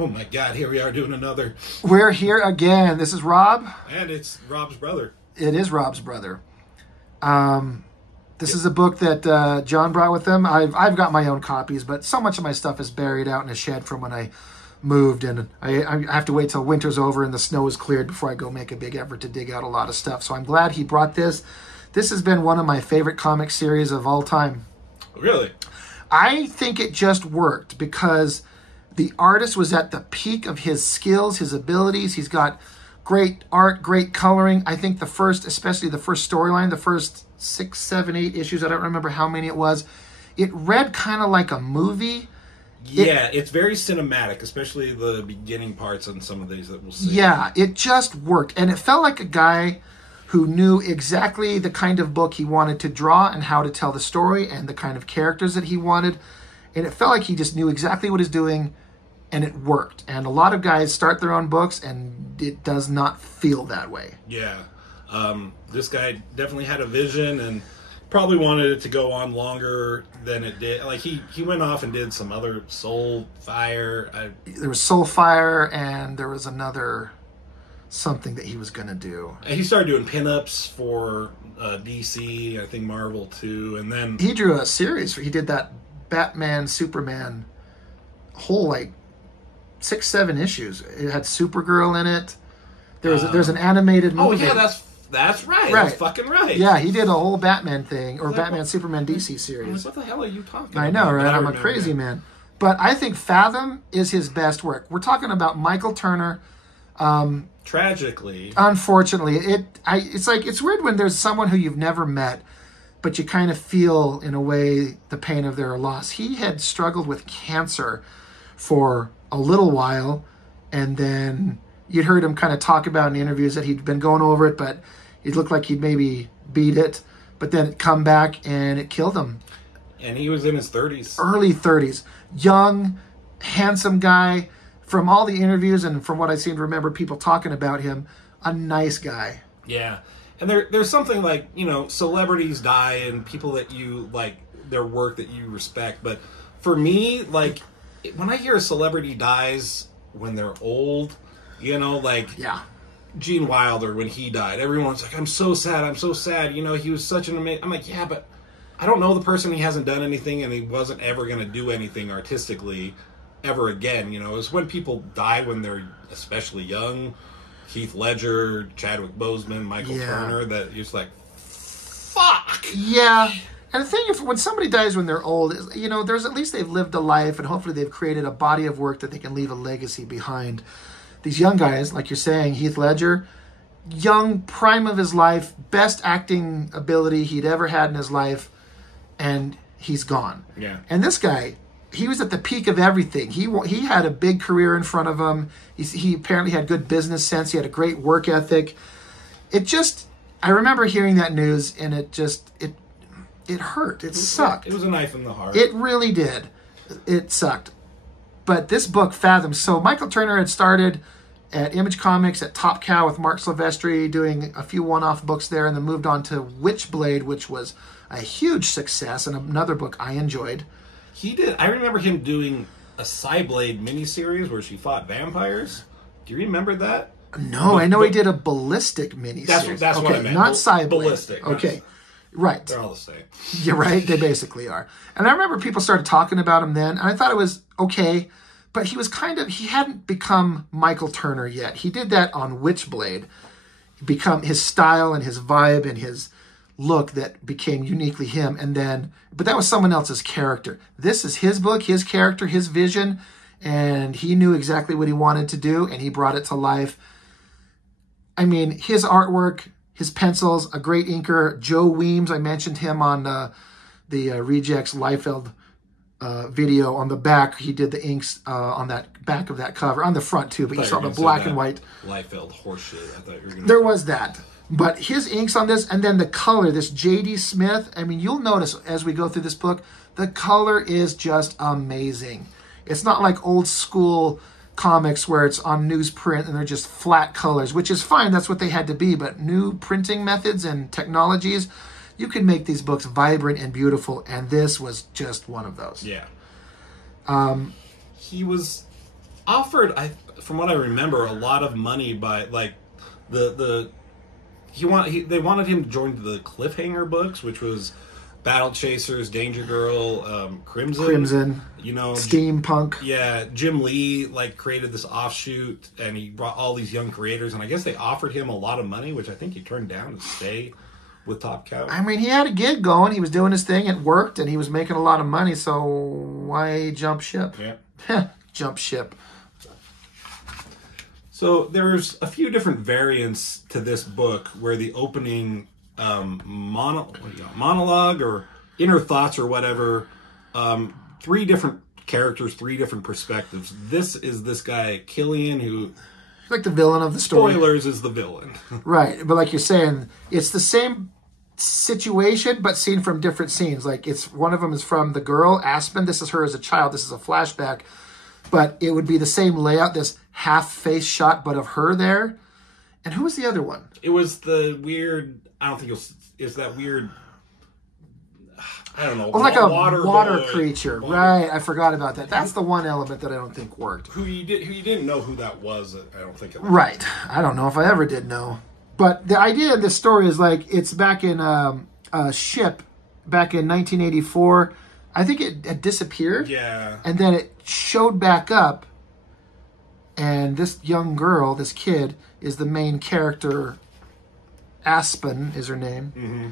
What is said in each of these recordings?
Oh my God, here we are doing another. We're here again. This is Rob. And it's Rob's brother. It is Rob's brother. This is a book that John brought with him. I've got my own copies, but so much of my stuff is buried out in a shed from when I moved, and I have to wait till winter's over and the snow is cleared before I go make a big effort to dig out a lot of stuff. So I'm glad he brought this. This has been one of my favorite comic series of all time. Really? I think it just worked because the artist was at the peak of his skills, his abilities. He's got great art, great coloring. I think especially the first storyline, the first 6, 7, 8 issues, I don't remember how many it was, it read kind of like a movie. Yeah, it's very cinematic, especially the beginning parts on some of these that we'll see. Yeah, it just worked. And it felt like a guy who knew exactly the kind of book he wanted to draw and how to tell the story and the kind of characters that he wanted. And it felt like he just knew exactly what he's doing, and it worked. And a lot of guys start their own books, and it does not feel that way. Yeah. This guy definitely had a vision and probably wanted it to go on longer than it did. Like, he went off and did some other Soulfire. There was Soulfire, and there was another something that he was going to do. He started doing pinups for DC, I think Marvel too, and then he drew a series. He did that Batman, Superman, whole like 6, 7 issues. It had Supergirl in it. There's an animated movie. Oh yeah, that's right. Right. That's fucking right. Yeah, he did a whole Batman thing, or Batman, Superman, DC series. What the hell are you talking I about? know, right? I'm a crazy man. But I think Fathom is his best work. We're talking about Michael Turner. Tragically, unfortunately, it's weird when there's someone who you've never met, but you kind of feel in a way the pain of their loss. He had struggled with cancer for a little while, and then you'd heard him kind of talk about in interviews that he'd been going over it, but it looked like he'd maybe beat it, but then it come back and it killed him. And he was in his 30s. Early 30s. Young, handsome guy. From all the interviews and from what I seem to remember people talking about him, a nice guy. Yeah. And there's something like, celebrities die and people that you like, their work that you respect. But for me, like, when I hear a celebrity dies when they're old, yeah. Gene Wilder, when he died, everyone's like, I'm so sad. He was such an amazing... I'm like, yeah, but I don't know the person. He hasn't done anything, and he wasn't ever going to do anything artistically ever again. It's when people die when they're especially young. Heath Ledger, Chadwick Boseman, Michael Turner, that you're just like, fuck! Yeah. And the thing is, when somebody dies when they're old, there's at least they've lived a life, and hopefully they've created a body of work that they can leave a legacy behind. These young guys, like you're saying, Heath Ledger, young, prime of his life, best acting ability he'd ever had in his life, and he's gone. Yeah. And this guy, he was at the peak of everything. He had a big career in front of him. He apparently had good business sense. He had a great work ethic. I remember hearing that news, and it hurt. It sucked. It was a knife in the heart. It really did. It sucked. But this book, Fathom, so Michael Turner had started at Image Comics at Top Cow with Mark Silvestri, doing a few one-off books there, and then moved on to Witchblade, which was a huge success, and another book I enjoyed. He did. I remember him doing a Cyblade miniseries where she fought vampires. Do you remember that? No, I know he did a Ballistic miniseries. That's okay, what I meant. Not Cyblade. Ballistic. Okay, right. They're all the same. You're right. They basically are. And I remember people started talking about him then, and I thought it was okay, but he hadn't become Michael Turner yet. He did that on Witchblade. Become his style and his vibe and his look that became uniquely him, but that was someone else's character. This is his book, his character, his vision, and he knew exactly what he wanted to do, and he brought it to life. I mean, his artwork, his pencils, a great inker. Joe Weems, I mentioned him on the Rejects Liefeld video. On the back, he did the inks on that back of that cover, on the front too, but you saw the black and white. Liefeld horseshit. I thought you were going to... There was that. But his inks on this, and then the color, this J.D. Smith, I mean, you'll notice as we go through this book, the color is just amazing. It's not like old school comics where it's on newsprint and they're just flat colors, which is fine. That's what they had to be. But new printing methods and technologies, you can make these books vibrant and beautiful, and this was just one of those. Yeah. He was offered, from what I remember, a lot of money by like they wanted him to join the Cliffhanger books, which was Battle Chasers, Danger Girl, Crimson. You know, Steampunk. Yeah, Jim Lee like created this offshoot, and he brought all these young creators, and I guess they offered him a lot of money, which I think he turned down to stay with Top Cow. I mean, he had a gig going. He was doing his thing. It worked, and he was making a lot of money. So why jump ship? Yeah, jump ship. So there's a few different variants to this book where the opening monologue or inner thoughts or whatever, 3 different characters, 3 different perspectives. This is this guy Killian, who, like the villain of the story. Spoilers, is the villain. Right, but like you're saying, it's the same situation but seen from different scenes. Like it's one of them is from the girl Aspen. This is her as a child. This is a flashback, but it would be the same layout. This half face shot, but of her there. And who was the other one? It was the weird. I don't think it's that weird. I don't know. Well, like a water boy, creature, right? I forgot about that. That's the one element that I don't think worked. Who you didn't know who that was. I don't think. Right. I don't know if I ever did know. But the idea of this story is like it's back in a ship back in 1984. I think it had disappeared. Yeah. And then it showed back up. And this young girl, this kid, is the main character. Aspen is her name. Mm-hmm.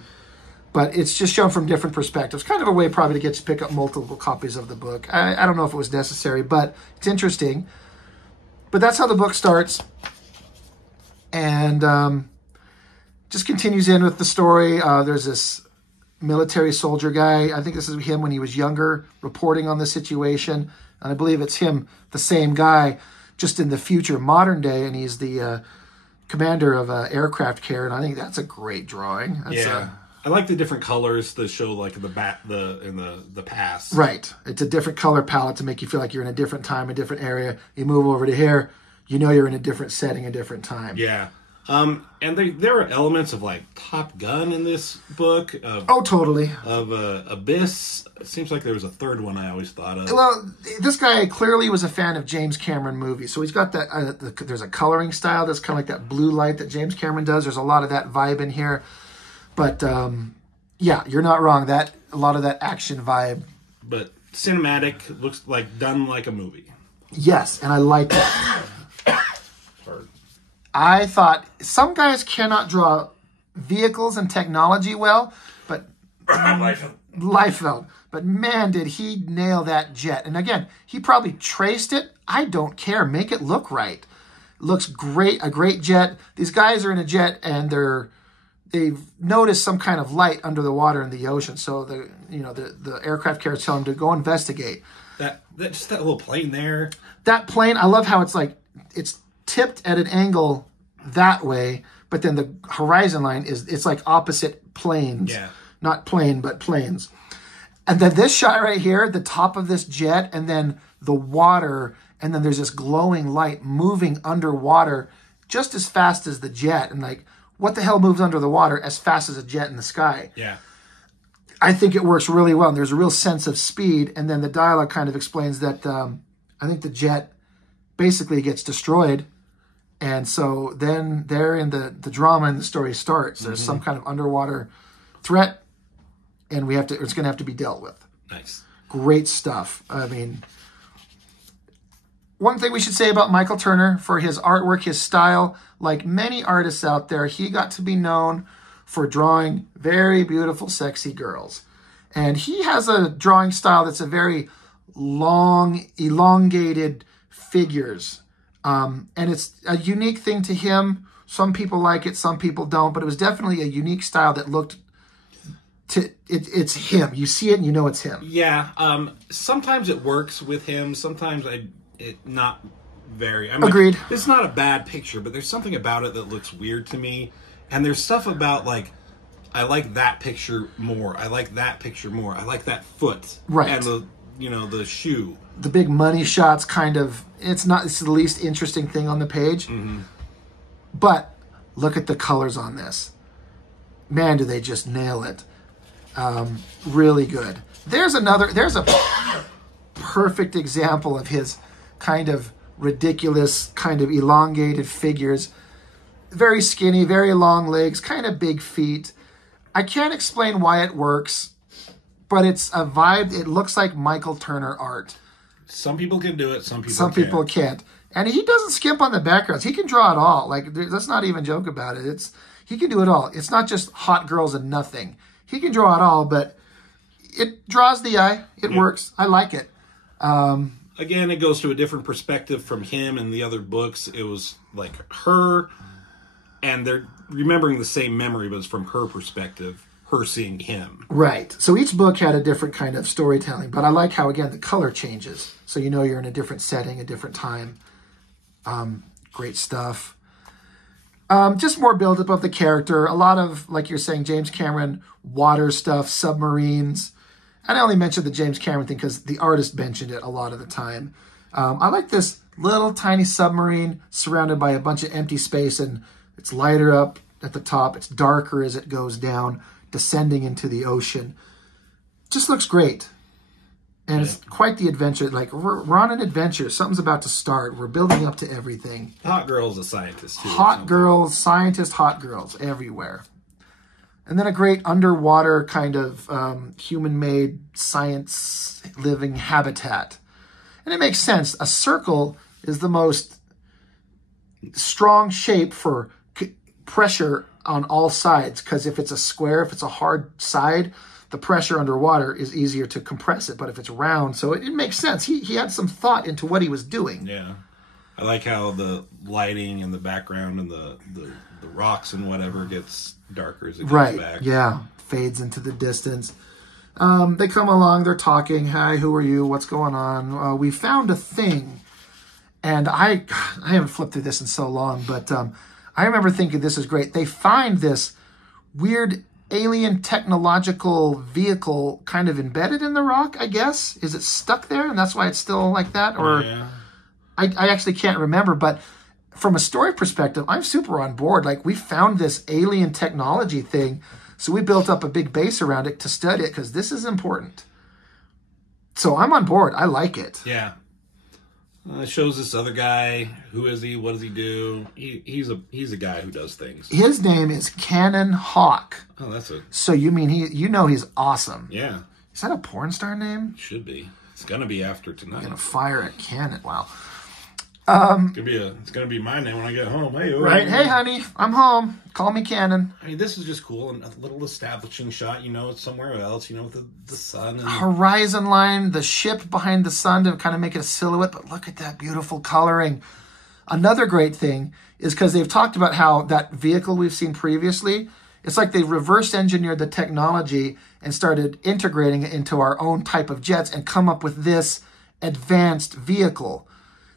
But it's just shown from different perspectives. Kind of a way probably to get you to pick up multiple copies of the book. I don't know if it was necessary, but it's interesting. But that's how the book starts. And just continues in with the story. There's this military soldier guy. I think this is him when he was younger, reporting on the situation. And I believe it's him, the same guy, just in the future, modern day. And he's the commander of aircraft carrier. And I think that's a great drawing. That's I like the different colors that show like in the past. Right. It's a different color palette to make you feel like you're in a different time, a different area. You move over to here, you know you're in a different setting, a different time. Yeah. And there are elements of like Top Gun in this book. Totally. Of Abyss. It seems like there was a third one I always thought of. Well, this guy clearly was a fan of James Cameron movies. So he's got that, there's a coloring style that's kind of like that blue light that James Cameron does. There's a lot of that vibe in here. But, yeah, you're not wrong. A lot of that action vibe. But cinematic, looks like done like a movie. Yes, and I like that. I thought some guys cannot draw vehicles and technology well, but Liefeld. But man, did he nail that jet. And again, he probably traced it. I don't care. Make it look right. Looks great. A great jet. These guys are in a jet and they've noticed some kind of light under the water in the ocean. So the aircraft carriers tell them to go investigate. That little plane there. That plane, I love how it's tipped at an angle that way, but then the horizon line it's like opposite planes. Yeah. Not plane, but planes. And then this shot right here, the top of this jet, and then the water, and then there's this glowing light moving underwater just as fast as the jet. And like, what the hell moves under the water as fast as a jet in the sky? Yeah. I think it works really well. And there's a real sense of speed. And then the dialogue kind of explains that I think the jet basically gets destroyed. And so then there in the drama and the story starts. There's some kind of underwater threat, and it's going to have to be dealt with. Nice. Great stuff. I mean, one thing we should say about Michael Turner, for his artwork, his style, like many artists out there, he got to be known for drawing very beautiful, sexy girls. And he has a drawing style that's a very long, elongated figures. And it's a unique thing to him. Some people like it, some people don't, but it was definitely a unique style that looked it's him. You see it and you know it's him. Yeah. Sometimes it works with him. Sometimes it not very. Agreed. It's not a bad picture, but there's something about it that looks weird to me. And there's stuff about like, I like that picture more. I like that picture more. I like that foot. Right. And the shoe. The big money shots kind of, it's the least interesting thing on the page. Mm-hmm. But look at the colors on this. Man, do they just nail it. Really good. There's a perfect example of his kind of ridiculous kind of elongated figures. Very skinny, very long legs, kind of big feet. I can't explain why it works, but it's a vibe. It looks like Michael Turner art. Some people can do it, some people can't. And he doesn't skimp on the backgrounds. He can draw it all. Like, let's not even joke about it. He can do it all. It's not just hot girls and nothing. He can draw it all, but it draws the eye. It works. I like it. Again, it goes to a different perspective from him and the other books. It was like her, and they're remembering the same memory, but it's from her perspective, her seeing him. Right. So each book had a different kind of storytelling, but I like how, again, the color changes. So you know you're in a different setting, a different time. Great stuff. Just more build-up of the character. A lot of, like you're saying, James Cameron, water stuff, submarines. And I only mentioned the James Cameron thing because the artist mentioned it a lot of the time. I like this little tiny submarine surrounded by a bunch of empty space, and it's lighter up at the top. It's darker as it goes down, descending into the ocean. Just looks great. And it's quite the adventure. Like, we're on an adventure. Something's about to start. We're building up to everything. Hot girl's a scientist, too. Hot girls, scientists, hot girls, everywhere. And then a great underwater kind of human-made science living habitat. And it makes sense. A circle is the most strong shape for pressure on all sides. Because if it's a square, if it's a hard side, the pressure underwater is easier to compress it. But if it's round, so it makes sense. He had some thought into what he was doing. Yeah. I like how the lighting and the background and the rocks and whatever gets darker as it goes back. Yeah. Fades into the distance. They come along, they're talking. Hi, who are you? What's going on? We found a thing. And I haven't flipped through this in so long, but I remember thinking this is great. They find this weird alien technological vehicle kind of embedded in the rock, I guess. Is it stuck there and that's why it's still like that? Or I actually can't remember, but from a story perspective, I'm super on board. Like, we found this alien technology thing, so we built up a big base around it to study it because this is important. So I'm on board. I like it. Yeah. It shows this other guy. Who is he? What does he do? He's a guy who does things. His name is Cannon Hawk. Oh, that's it. So you mean he's awesome. Yeah. Is that a porn star name? Should be. It's gonna be after tonight. I'm gonna fire a cannon. Wow. It's gonna be my name when I get home. Hey, right? Hey, honey, I'm home. Call me Cannon. I mean, this is just cool, and a little establishing shot. You know, it's somewhere else. You know, with the sun and horizon line, the ship behind the sun to kind of make it a silhouette. But look at that beautiful coloring. Another great thing is because they've talked about how that vehicle we've seen previously. It's like they reverse engineered the technology and started integrating it into our own type of jets and come up with this advanced vehicle.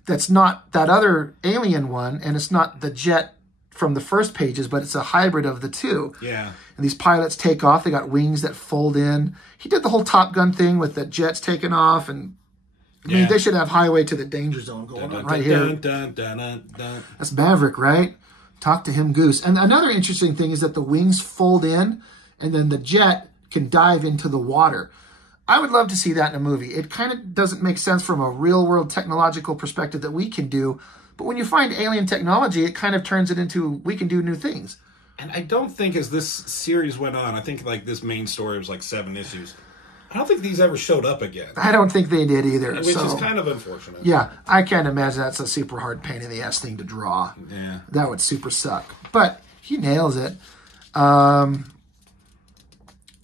That's not that other alien one, and it's not the jet from the first pages, but it's a hybrid of the two. Yeah. And these pilots take off. They got wings that fold in. He did the whole Top Gun thing with the jets taking off. And I mean, they should have Highway to the Danger Zone going on right here. That's Maverick, right? Talk to him, Goose. And another interesting thing is that the wings fold in, and then the jet can dive into the water. I would love to see that in a movie. It kind of doesn't make sense from a real-world technological perspective that we can do. But when you find alien technology, it kind of turns it into we can do new things. And I don't think as this series went on, I think like this main story was like 7 issues. I don't think these ever showed up again. I don't think they did either. Which is kind of unfortunate. Yeah, I can't imagine that's a super hard pain in the ass thing to draw. Yeah. That would super suck. But he nails it.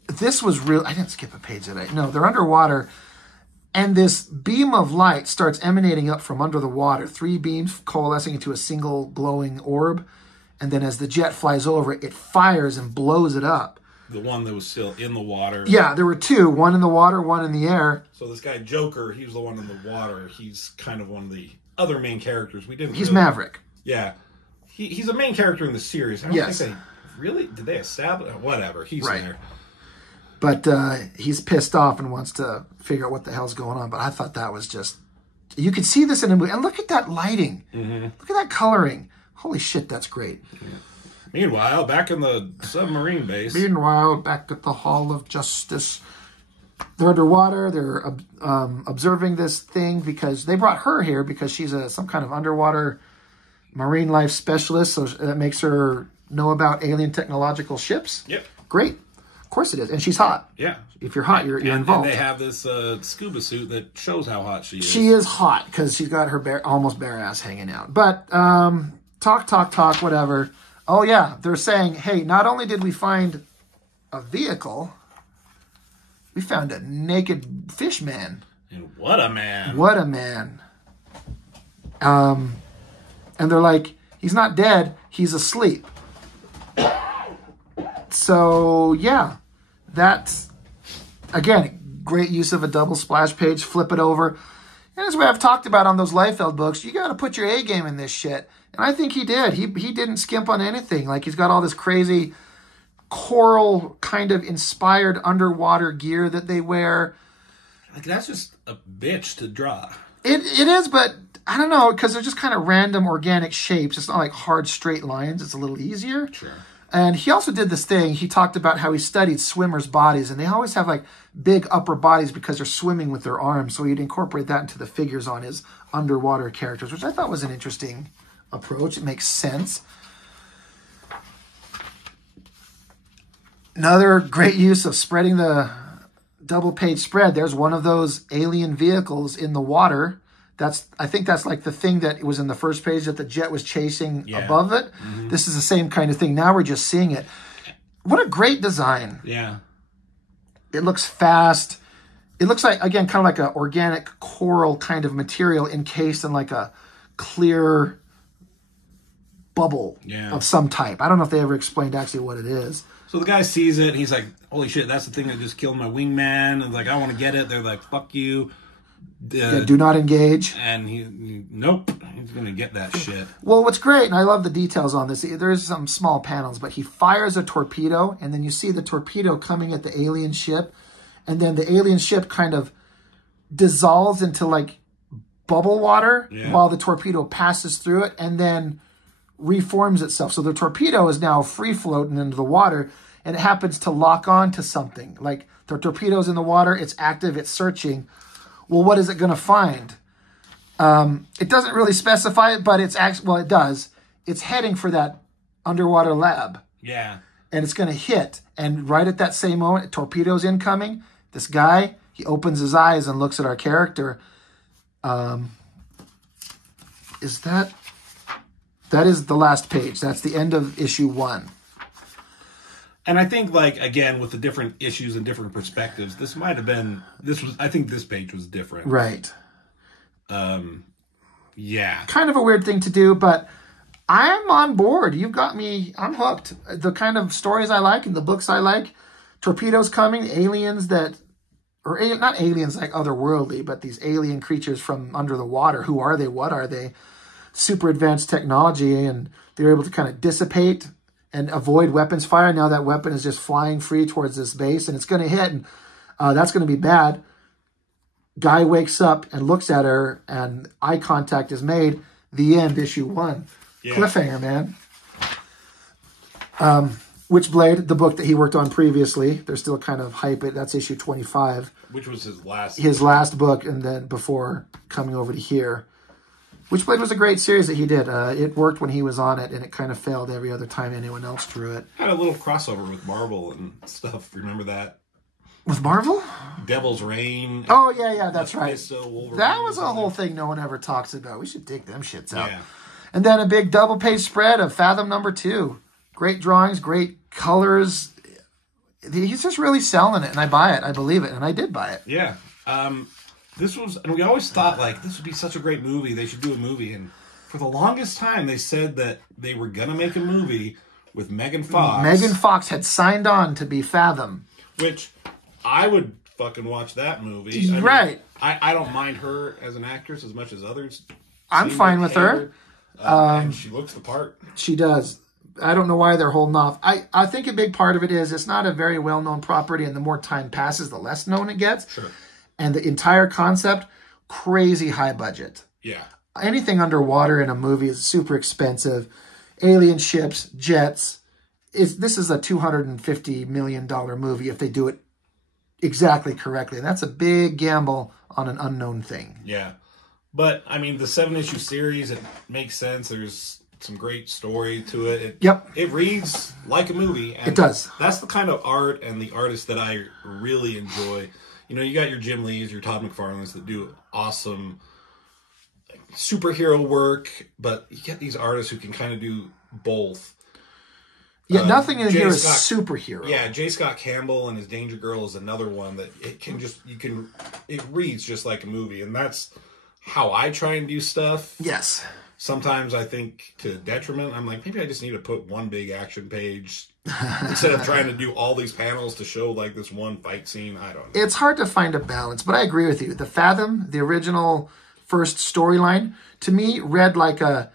This was real. I didn't skip a page today. No, they're underwater. And this beam of light starts emanating up from under the water. 3 beams coalescing into a single glowing orb. And then as the jet flies over it, it fires and blows it up. The one that was still in the water. Yeah, there were 2. One in the water, one in the air. So this guy, Joker, he was the one in the water. He's kind of one of the other main characters. He's Maverick. Yeah. He's a main character in the series. I don't think did they establish? Whatever. He's in there. But he's pissed off and wants to figure out what the hell's going on. But I thought that was just... You could see this in a movie. And look at that lighting. Mm-hmm. Look at that coloring. Holy shit, that's great. Yeah. Meanwhile, back in the submarine base... Meanwhile, back at the Hall of Justice... they're underwater. They're observing this thing because they brought her here because she's some kind of underwater marine life specialist. So that makes her know about alien technological ships. Yep. Great. Of course it is. And she's hot. Yeah. If you're hot, you're involved. And they have this scuba suit that shows how hot she is. She is hot because she's got her almost bare ass hanging out. But talk, whatever. Oh, yeah. They're saying, hey, not only did we find a vehicle, we found a naked fish man. And what a man. What a man. And they're like, he's not dead. He's asleep. So, yeah, that's, again, great use of a double splash page. Flip it over. And as we have talked about on those Liefeld books, you got to put your A game in this shit. And I think he did. He didn't skimp on anything. Like, he's got all this crazy coral kind of inspired underwater gear that they wear. Like, that's just a bitch to draw. It is, but I don't know, because they're just kind of random organic shapes. It's not like hard straight lines. It's a little easier. Sure. And he also did this thing. He talked about how he studied swimmers' bodies, and they always have like big upper bodies because they're swimming with their arms. So he'd incorporate that into the figures on his underwater characters, which I thought was an interesting approach. It makes sense. Another great use of spreading the double page spread. There's one of those alien vehicles in the water. I think that's like the thing that was in the first page that the jet was chasing above it. Mm-hmm. This is the same kind of thing. Now we're just seeing it. What a great design. Yeah. It looks fast. It looks like, again, kind of like an organic coral kind of material encased in like a clear bubble of some type. I don't know if they ever explained actually what it is. So the guy sees it. He's like, holy shit, that's the thing that just killed my wingman. And like, I want to get it. They're like, fuck you. Do not engage. And nope, he's going to get that shit. Well, what's great, and I love the details on this, there's some small panels, but he fires a torpedo, and then you see the torpedo coming at the alien ship, and then the alien ship kind of dissolves into like bubble water while the torpedo passes through it, and then reforms itself. So the torpedo is now free floating into the water, and it happens to lock on to something. Like the torpedo's in the water, it's active, it's searching. Well, what is it going to find? It doesn't really specify it, but it's actually, well, it does. It's heading for that underwater lab. Yeah. And it's going to hit. And right at that same moment, torpedo's incoming. This guy, he opens his eyes and looks at our character. That is the last page. That's the end of issue 1. And I think, like, again, with the different issues and different perspectives, I think this page was different. Right. Yeah. Kind of a weird thing to do, but I'm on board. You've got me, I'm hooked. The kind of stories I like and the books I like, torpedoes coming, aliens that, or not aliens like otherworldly, but these alien creatures from under the water. Who are they? What are they? Super advanced technology, and they're able to kind of dissipate and avoid weapons fire. Now that weapon is just flying free towards this base, and it's going to hit, and that's going to be bad. Guy wakes up and looks at her, and eye contact is made. The end, issue 1. Yeah. Cliffhanger, man. Witchblade, the book that he worked on previously. They're still kind of hype it. That's issue 25. Which was his last. His last book, and then before coming over to here. Witchblade was a great series that he did. It worked when he was on it, and it kind of failed every other time anyone else drew it. Had a little crossover with Marvel and stuff. Remember that? With Marvel? Devil's Reign. Oh, yeah, that's right. That was a whole thing no one ever talks about. We should dig them shits out. Yeah. And then a big double-page spread of Fathom #2. Great drawings, great colors. He's just really selling it, and I buy it. I believe it, and I did buy it. Yeah. And we always thought, like, this would be such a great movie. They should do a movie. And for the longest time, they said that they were going to make a movie with Megan Fox. Megan Fox had signed on to be Fathom. Which, I would fucking watch that movie. Right. I don't mind her as an actress as much as others. I'm fine with her. And she looks the part. She does. I don't know why they're holding off. I think a big part of it is it's not a very well-known property, and the more time passes, the less known it gets. Sure. And the entire concept, crazy high budget. Yeah. Anything underwater in a movie is super expensive. Alien ships, jets. This is a $250 million movie if they do it exactly correctly. And that's a big gamble on an unknown thing. Yeah. But, I mean, the 7-issue series, it makes sense. There's some great story to it. Yep. It reads like a movie. And it does. That's the kind of art and the artists that I really enjoy. You know, you got your Jim Lees, your Todd McFarlanes that do awesome superhero work, but you get these artists who can kind of do both. Yeah, nothing in here is superhero. Yeah, J. Scott Campbell and his Danger Girl is another one that it reads just like a movie, and that's how I try and do stuff. Yes. Sometimes I think to detriment, I'm like, maybe I just need to put one big action page instead of trying to do all these panels to show like this one fight scene. I don't know. It's hard to find a balance, but I agree with you. The Fathom, the original first storyline, to me read like a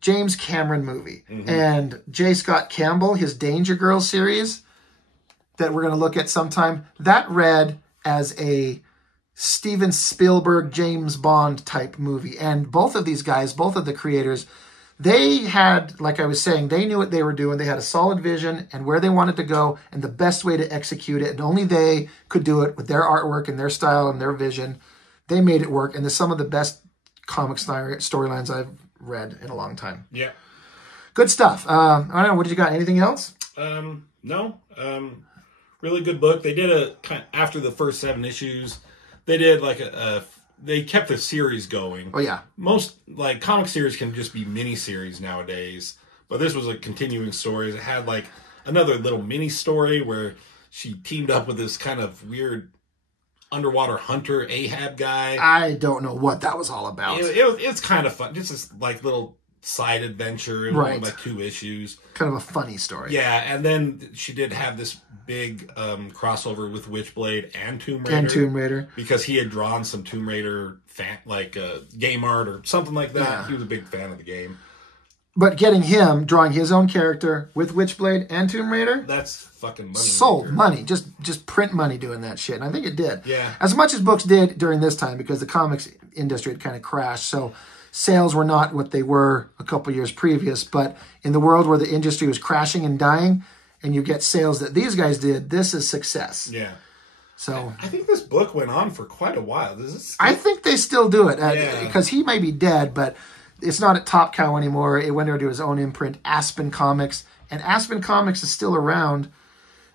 James Cameron movie. Mm-hmm. And J. Scott Campbell, his Danger Girl series that we're going to look at sometime, that read as a Steven Spielberg, James Bond type movie. And both of these guys, both of the creators, they had, like I was saying, they knew what they were doing. They had a solid vision and where they wanted to go and the best way to execute it. And only they could do it with their artwork and their style and their vision. They made it work. And there's some of the best comic storylines I've read in a long time. Yeah. Good stuff. I don't know. What did you got? Anything else? No. Really good book. They did after the first 7 issues, they did like they kept the series going. Oh, yeah. Most like comic series can just be mini series nowadays, but this was a continuing story. It had like another little mini story where she teamed up with this kind of weird underwater hunter Ahab guy. I don't know what that was all about. It's kind of fun. Just this like little side adventure. It was only like 2 issues. Kind of a funny story. Yeah, and then she did have this big crossover with Witchblade and Tomb Raider. Because he had drawn some Tomb Raider game art or something like that. Yeah. He was a big fan of the game. But getting him drawing his own character with Witchblade and Tomb Raider, that's fucking money. Sold money. Just print money doing that shit. And I think it did. Yeah. As much as books did during this time because the comics industry had kind of crashed. So sales were not what they were a couple years previous. But in the world where the industry was crashing and dying and you get sales that these guys did, this is success. Yeah. So I think this book went on for quite a while. I think they still do it because he may be dead, but it's not at Top Cow anymore. It went over to his own imprint, Aspen Comics. And Aspen Comics is still around.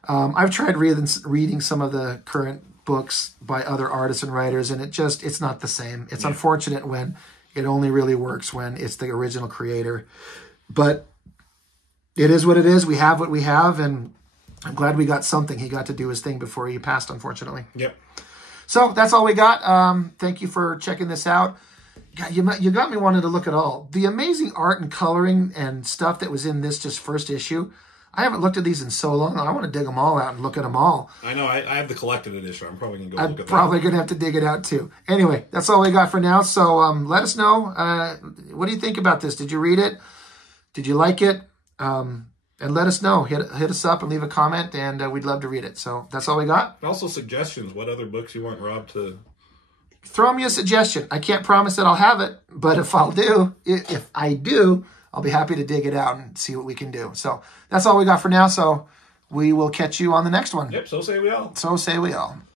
I've tried reading some of the current books by other artists and writers, and it's not the same. It's unfortunate when it only really works when it's the original creator. But it is what it is. We have what we have, and I'm glad we got something. He got to do his thing before he passed, unfortunately. Yep. So that's all we got. Thank you for checking this out. God, you got me wanting to look at all the amazing art and coloring and stuff that was in this just first issue. I haven't looked at these in so long. I want to dig them all out and look at them all. I know. I have the collected edition. I'm probably going to go look at that. I'm probably going to have to dig it out too. Anyway, that's all we got for now. So let us know. What do you think about this? Did you read it? Did you like it? And let us know. Hit us up and leave a comment, and we'd love to read it. So that's all we got. And also suggestions. What other books you want Rob to... Throw me a suggestion. I can't promise that I'll have it, but if I do, I'll be happy to dig it out and see what we can do. So that's all we got for now. So we will catch you on the next one. Yep, so say we all. So say we all.